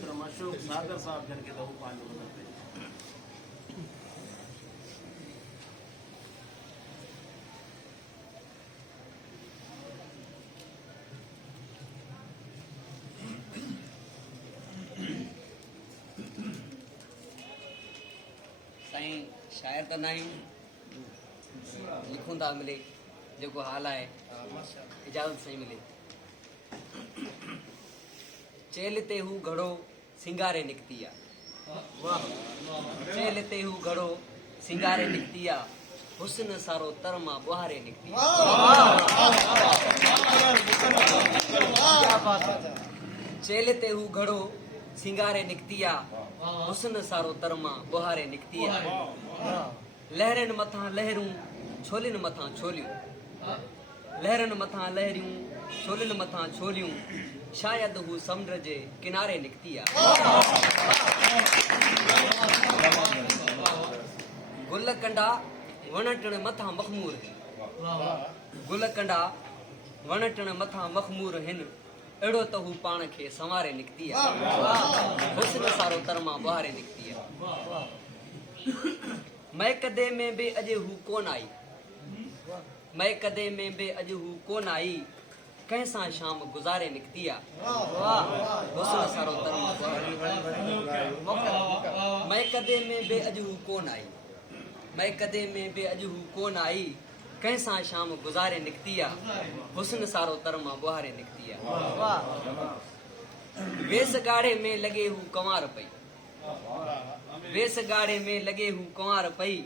मोहतरम अशोक सागर साहब करके तो पानी बताते हैं। साईं शायर तो नहीं लिखूं था मिले जो हाल है इजाजत सही मिले। चेलते हूँ घड़ो सिंगारे निकतिया, चेलते हूँ घड़ो सिंगारे निकतिया, हुस्न सारो तरमा बुहारे निकतिया। चेलते हूँ घड़ो सिंगारे निकतिया, हुस्न सारो तरमा बुहारे निकतिया। लहरन मथा लहरूं छोलिन मथा छोलियूं, लहरन मथा लहरियूं छोलिन मथा छोलियूं, शायद हू समुंड जे किनारे निकतिया। गुल कंडा वणटण मथा मखमूर, गुल कंडा वणटण मथा मखमूर हिन, अड़ो त हू पाण खे संवारे निकतिया। हुस्न सारो तरमा बुहारे निकतिया। मैं कदे में बे अजे हू कोन आई, मैं कदे में बे अज हू कोन आई, कैसा शाम गुजारे निकतिया। हुस्न सारो तरमा बुहारे। मैं कदे में बे अज हू कोन आई, मैं कदे में बे अज हू कोन आई, कैसा शाम गुजारे निकतिया। हुस्न सारो तरमा बुहारे निकतिया। वेस गाड़े में लगे हू कंवार पई, वेस गाड़े में लगे हू कंवार पई,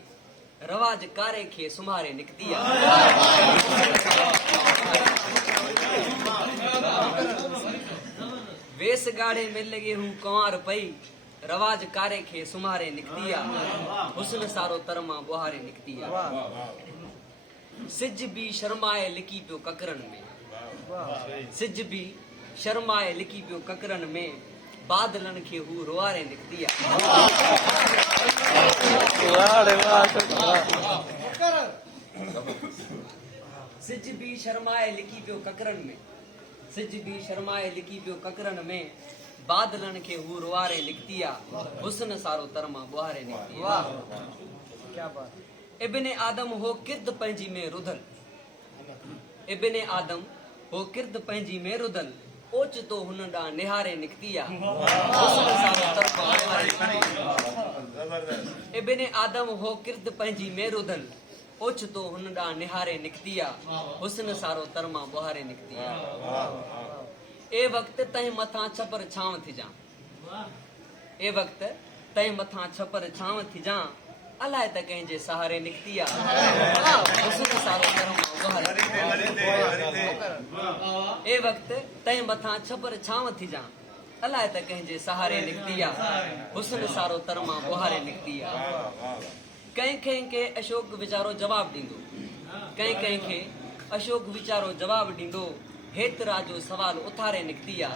रवाज कारे खे सुमारे निकतिया। वेस गाड़े में लगे हू कंवार पई, रवाज कारे खे सुमारे निकतिया। हुस्न सारो तरमा बुहारे निकतिया। सिज भी शर्माए लिकी पियो ककरन में, सिज भी शर्माए लिकी पियो ककरन में, बादलन खे हू रुआरे निकतिया। सिज भी शर्माए लिकी पियो ककरन में, सिज भी शर्माए लिकी पियो ककरन में, बादलन खे हू रुआरे निकतिया। हुस्न सारो तरमा बुहारे निकतिया। क्या बात। इब्ने आदम हो किर्द पंहिंजी में रुधल, इब्ने आदम हो किर्द पंहिंजी में रुधल, ओचितो हुन ॾांहुं निहारे निकतिया। इब्ने आदम हो किर्द पंहिंजी में रुधल, ओचितो हुन ॾांहुं निहारे निकतिया। हुस्न सारो तरमा बुहारे निकतिया। ए वक्त तंहिं मथां छपर छांव थी जा, ए वक्त तंहिं मथां छपर छांव थी जा, अलाए त कंहिंजे सहारे निकतिया। हुस्न सारो तरमा बुहारे। ए वक्त तंहिं मथां छपर छांव थी जा, अलाए त कंहिंजे सहारे निकतिया। हुस्न सारो तरमा बुहारे निकतिया। कंहिं कंहिंखे अशोक वीचारो जवाब ॾींदो, कंहिं कंहिंखे अशोक वीचारो जवाब ॾींदो, हेतिरा जो सवाल उथारे निकतिया।